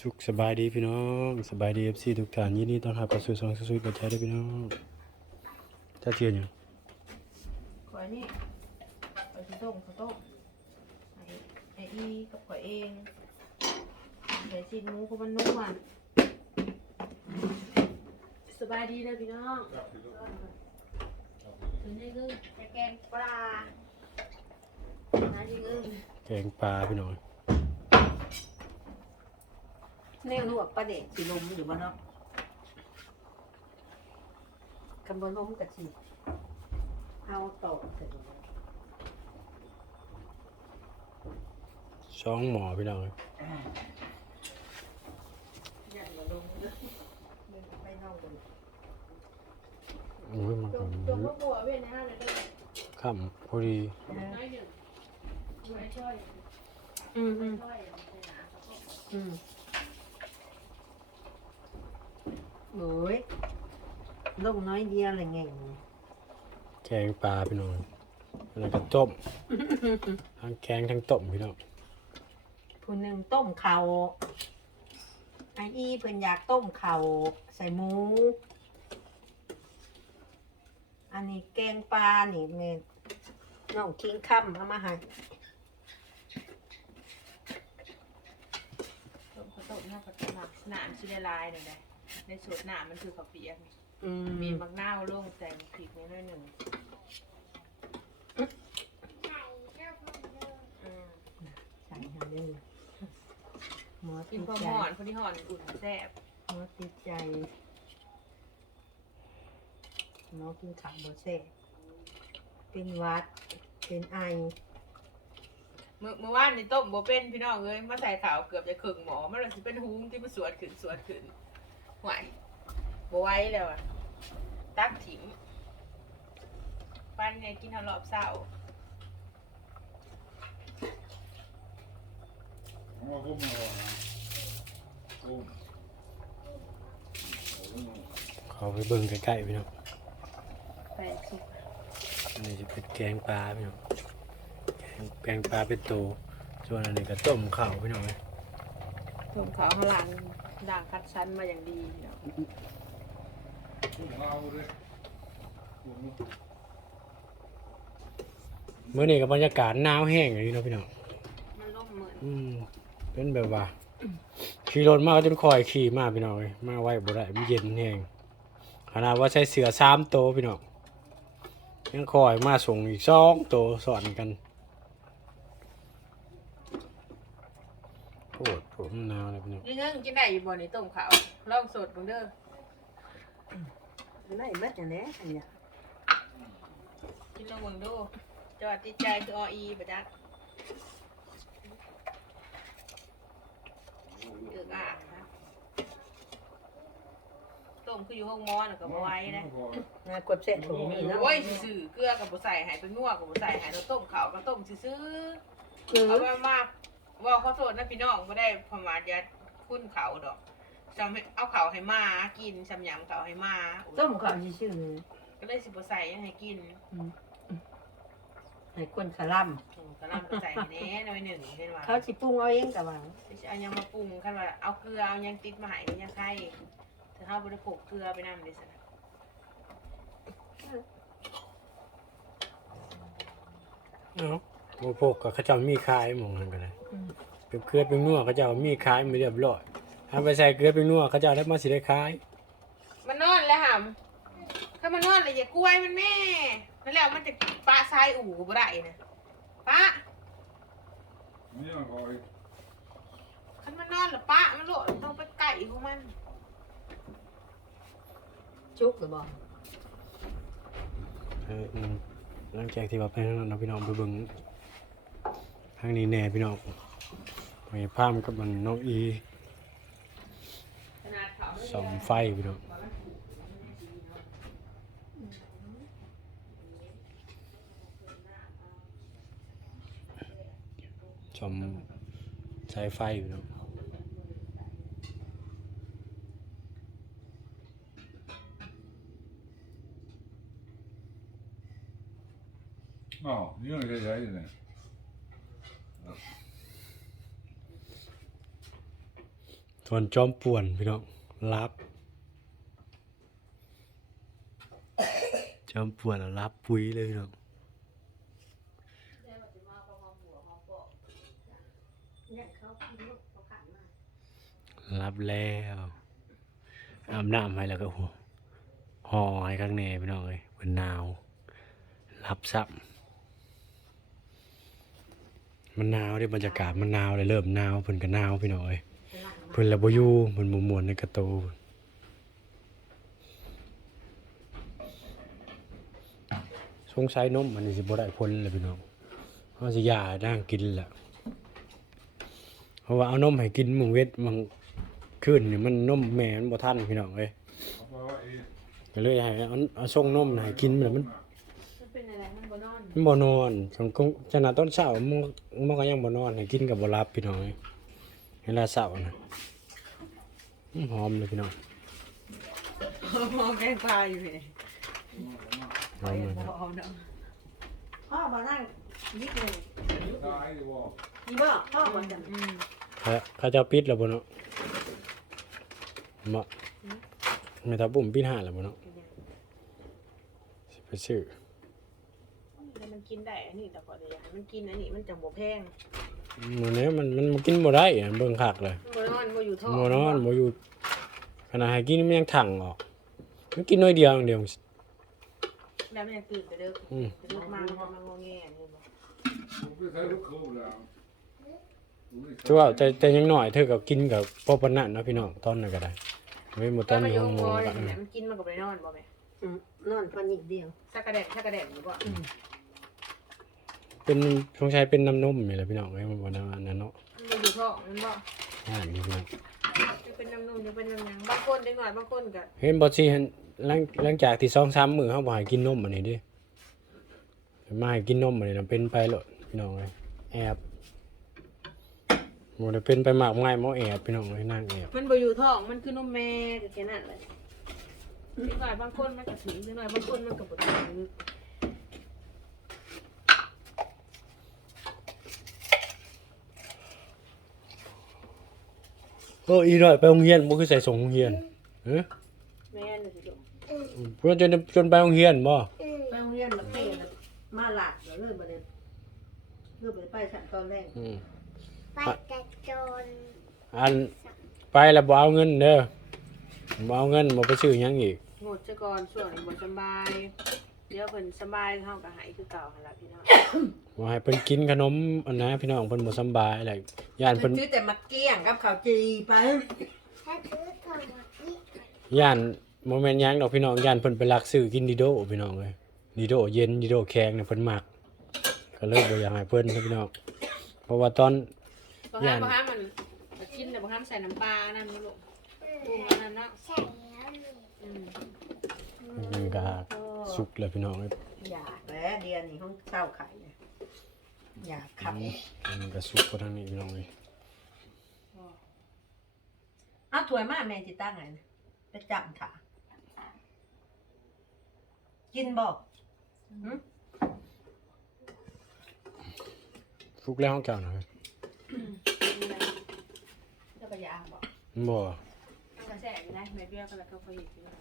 สุขสบายดีพี่น้องสบายดีเอฟซีทุกท่านยินดีต้อนรับเข้าสู่ช่องสุยๆเปิดใจด้วยพี่น้องถ้าเทียนอยู่ขอยนี่ขอยสิต้มข้าวต้มไอ้ไอ้อีกับขอยเองใส่ชิ้นหมูเพราะมันนุ่มอะสบายดีเลยพี่น้องถึงได้คือจะแกงปลานะจริงอึ้งแกงปลาพี่น้อง แนวลวกปลาเด็กสีลมอยู่บ้านเนาะคำบนลมกะชีเอาต่อเสร็จแล้วสองหมอพี่น้อง ยันมาลมเด้อเดินไปนอกกันโอ้ยมันจก็งจงพวกบัวเว้นในห้างเลยเด้อค่ำพอดีน้อยหนึ่งช่วยช่วยอืมอืมช่วยใส่หนาข้าวต้มอืม โอ้ยลงน้อยเดียวอะไรเงี้ยแกงปลาพี่น้องแล้วก็ต้มทั้งแกงทั้งต้มพี่น้องผู้หนึ่งต้มเข่าไอ้อีเพิ่นอยากต้มเข่าใส่หมู อันนี้แกงปลานี่เมนน้องคิงค่ำเอามาให้ต้มข้าวต้มหน้ากับหนักหนามชิลลายหน่อยได้ ในสูตรหนามมันคือข้าวเปียกนี่อืมมีมักนาวลงแต่งพริกนิดหน่อยหนึ่งอืมใส่ให้เลยหมอกิตินดพอใจหอนพอดีหอนอุ่นแซ่บหมอติดใจหมอกินข้าวบ่แซ่บเป็นหวัด เป็นไอ เมื่อเมื่อวานนี่ต้มโบเป็นพี่น้องเอ้ยมาใส่ข่าวเกือบจะครึ่งหมอมันเลยสิเป็นหุ้งที่มันสวดขึ้นสวดขึ้นไหวบไหว้แล้วอะตักถิ่มปันไงกินทารอบเศร้า Vamos a comer ahora. Come. เขาไปเบิ่งใกล้ๆพี่น้องแปดสิบอันนี้จะเป็นแกงปลาพี่น้องแกงแกงปลาเป็นโตส่วนอันนี้ก็ต้มข้าวพี่น้องเลยผมขาวข้างหลัง ด่างคัดชั้นมาอย่างดีเนาะ Come aure. Come. เมื่อนี้กับบรรยากาศหนาวแห้งอย่างนี้เนาะพี่น้องมันร่มเหมือนอืมเป็นแบบว่า ขี่รถมาก็จนคอยขี่มาพี่น้องเลยมาไว้บ่ได้มันเย็นแห้งขนาดว่าใช้เสือสามโตวพี่น้องยังคอยมาส่งอีกสองโตวสอนกัน โคตรผมหนาวเลยพี่น้องนี่เงินกินได้อยู่บ่นี่ต้มขาวลองสดเบิ่งเด้อไม่เม็ดอย่างนี้อันเนี้ยกินลองเบิ่งดูจอดติดใจคือออีประจักเอือกอะนะต้มคืออยู่ห้องหมอน่ะก็บ่ไหว้นะงานกดเสร็จถุงนี่เนาะโอ้ยซื่อๆเกลือกับบ่ใส่ให้เป็นนัวกับบ่ใส่ให้เราต้มข้าวก็ต้มซื่อคือๆเอามามา ว่าขอโทษนะพี่น้องบ่ได้ประมาทยัดคุณเขาดอกจำให้เอาข้าวให้หมากินจำยำข้าวให้หมาโอ้ยต้มข้าวชื่อก็เลยสิบ่ใส่ยังให้กินๆให้คนขลัมอืมก็ลำก็ใส่ให้แหน่หน่อยหนึ่งเห็นว่าเขาสิปรุงเอาเองกับว่าสิเอายังมาปรุงคันว่าเอาเกลือเอายังติดมาให้ก็ยังไข่ถ้าเฮาบ่ได้พกเกลือไปนำเลยสินะเอ้า โมพกกับเขาเจ้ามีขายหมองกันกันเลยเป็นเกลือเป็นนัวเขาเจ้ามีขายไม่เรียบร้อยถ้าไปใส่เกลือเป็นนัวเขาเจ้าได้มาสิได้ขายมันนอนแล้วหำถ้ามันนอนแล้วอย่ากล้วยมันแม่นั่นแล้วมันจะปลาทรายอู่ก็บ่ได้นะปะ Mia poi. คันมันนอนแล้วปะมันโลดต้องไปไก่ของมันชุกหรือบ่เอออืมหลังจากที่ว่าไปทางนั้นเนาะพี่น้องไปเบิ่ง ทางนี้แน่พี่น้องไปพามกับมันน้องอีสองไฟพี่น้องชมสายไฟพี่น้อง No, io non sei sai. ท ส่วนจอมป่วนพี่น้องรับจอมป่วนรับปุ๋ยเลยพี่น้องเนากินลูกเขาขันมารับแล้วอาบน้ำให้แล้วก็หัวห่อให้ข้างในพี่น้องเลยเป็นหนาวรับซับ มันหนาวเด้บรรยากาศมันหนาวเลยเริ่มหนาวเพิ่นก็หนาวพี่น้องเอ้ยไปหลังมาเพิ่นละบ่อยู่เพิ่นบ่ม่วนในกระโตสงสัยนมมันนี่สิบ่ได้ผลเลยพี่น้องเฮาสิยาด่างกินแหละเพราะว่าเอานมให้กินมึงเวทมึงคืนนี่มันนมแม่มันบ่ทันพี่น้องเอ้ยเขาบอกว่าเอ๊ะก็เลยให้เอาเอาส่งนมน่ะให้กินมันมันมันเป็นอะไร มันบ่นอนมันบ่นอนจนกงขนาดตอนเช้ามันมันก็ยังบ่นอนให้กินก็บ่หลับพี่น้องเอ้ยเวลาเช้าน่ะอื้อหอมเลยพี่น้องมองแกงปลาอยู่เลยหอมเลยบ่เอาเนาะพ่อมานั่งยิกเลยได้ดีบอกนี่บ่พ่อมาจังอืมเขาเขาเจะปิดแล้วบ่เนาะเหมาะไม่ทับบุ่มปิดห้าแล้วบ่เนาะสิไปซื้อแล้ว มันกินได้อันนี้แต่ก่อนเลยมันกินอันนี้มันจังบ่แพงมื้อนี้มันมันมันกินบ่ได้อะเบิ่งคักเลยมันบ่นอนบ่อยู่ท้องบ่นอนบ่อยู่ขนาดให้กินมันยังถังออกมันกินน้อยเดียวอย่างเดียวแล้วมันยังตื่นไปเด้ออืมไปเด้อมามันมางอแงนี่บ่ผมไปใช้ลูกคู่แล้วถือว่าแต่แต่ยังน้อยเธอก็กินกับพอปานนั้นเนาะพี่น้องตอนนั้นก็ได้เว้ยบ่ตตออนนอมาอยู่ยู่ห้องโรงหมอก็เนี่ยมันกินมันก็บ่ได้นอนบ่แม่อืมนอนคนอีกเดียวสักกระแดดสักกระแดดอยู่บ่ เป็นสงสัยเป็นน้ำนมนี่แหละพี่น้องเอ้ยมันบ่ได้ว่าอันนั้นเนาะมันอยู่ท้องมันบ่อ่านนี่พี่น้องจะเป็นน้ำนมจะเป็นน้ำหยังบางคนเด็กน้อยบางคนก็เห็นบ่สิเห็นหลังหลังจากที่2-3มื้อเฮาบ่ให้กินนมอันนี้เดิมาให้กินนมอันนี้น่ะเป็นไปโลดพี่น้องเอ้ยแอบบ่ได้เป็นไปมากมายหมอแอบพี่น้องเอ้ยนางแอบมันบ่อยู่ท้องมันคือนมแม่ก็แค่นั้นแหละเด็กน้อยบางคนมันก็ถึงเด็กน้อยบางคนมันก็บ่ถึง โอ้อีน้อยไปโรงเรียนบ่คือใส่ส่งโรงเรียนเอ้อแม่น่ะสิลูกเพิ่นจนจนไปโรงเรียนบ่ไปโรงเรียนมาเต้นมาหลัดเดี๋ยวเลื่อนมาเลยเลื่อนไปไปสั่งตอนแรกอืมไปกระโจนอันไปแล้วบ่เอาเงินเด้อบ่เอาเงินบ่ไปซื้อหยังอีก งดซะก่อนช่วงนี้บ่สำบาย เดี๋ยวเพิ่นสำบายเฮาก็หายคือเก่าหั่นล่ะพี่น้องว่าให้เพิ่นกินขนมอันนะพี่น้องเพิ่นบ่สำบายแหละย่านเพิ่นซื้อแต่มาเกี้ยงกับข้าวจีไปถ้าซื้อทองมาอีกย่านบ่แม่นหยังดอกพี่น้องย่านเพิ่นไปลักซื้อกินดิโดพี่น้องเอ้ยดิโดเย็นดิโดแข็งเนี่ยเพิ่นมักก็เลยบ่อยากให้เพิ่นนะพี่น้องเพราะว่าตอน บ่ย่าห้านมบ่ห้ามมันมันกินแต่บ่ห้ามใส่น้ำปลานั่นนะลูกปรุงอันนั้นเนาะใส่แล้วนี่อืมมันก็ สุกแล้วพี่น้องเอ้ยอยากแล้วเดียนนี่ห้องเช่าไข่เนี่ยอยากขับมันก็สุกกว่าทางนี้พี่น้องเอ้ยเอาถ้วยมาแม่จิตั้งไงนะไปจับค่ะกินบอกสุกแล้วของเจ้าน่ะเอ้ยนี่แหละแล้วก็ยาบ่บ่มัน ก็แซ่บอยู่นะแม่เบี้ยก็แล้วก็เขาเฮ็ดอยู่นะ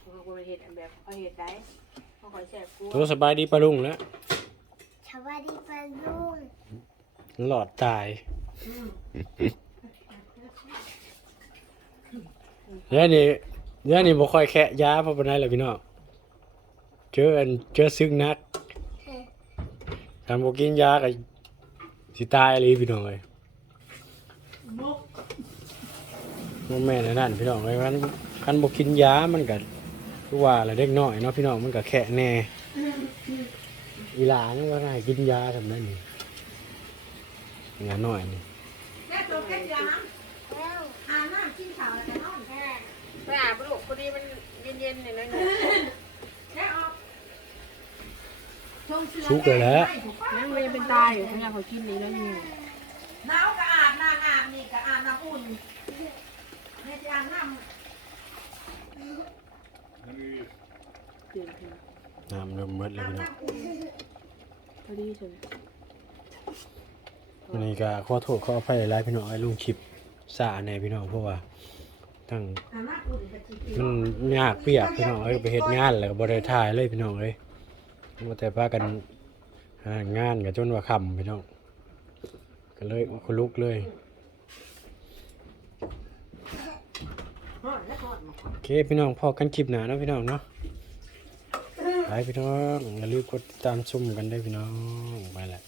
เขาก็บ่ได้เฮ็ดอันแบบเขาเฮ็ดได้เขาค่อยแซ่บกูตัวสบายดีปะลุงแล้วสวัสดีปลาลุงหลอดตายเดี๋ยวนี้เดี๋ยวนี้บ่ค่อยแคะยาเพราะปานใดล่ะพี่น้องเจออันเจอซึกนักทำบกินยากับสิตายอะไรพี่น้องเลยมั นแม่นนั่นพี่น้องเลยมันคันบกินยามันก็คือว่าอะไรเด็กน้อยเนาะพี่น้องมันก็แค่แน่อีหลานมันก็ให้กินยาทำนั้นนี่งานน้อยนี่แม่ตัวแค่ยาแล้วอาน้ำกินข้าวแล้วก็นอนแม่ไปอาบลูกพอดีมันเย็นๆเนี่ยนะแค่ออกชงเชือสุกเลยแหล้วนั่งมันยังเป็นตายอยู่เขาอยากเขากินนี่แล้วนี่หนาวก็อาบน้ำอาบนี่ก็อาบน้ำอุ่นแม่จะอาบน้ำ อันนี้ ตื่นขึ้น น้ำเริ่มมืดเลยอาบพี่น้องน้ำอุ่นพอดีสุดวันนี้ก็ขอโทษขออภัยหลายๆพี่น้องไอ้ลุงคลิปสาแน่พี่น้องเพราะว่าทั้งอามาอุ่นกะทิมันยากเปียกพี่น้องเอ้ยไปเฮ็ดงานแล้วก็บ่ได้ถ่ายเลยพี่น้องเอ้ยมาแต่พากันหางานก็จนว่าค่ำพี่น้องก็เลยคนลุกเลยฮอดแล้วฮอดมาก่อนโอเคพี่น้องพอกันคลิปหน้าเนาะพี่น้องเนาะ ไปพี่น้องอย่าลืมกดติดตามชมกันได้พี่น้องไปแหละ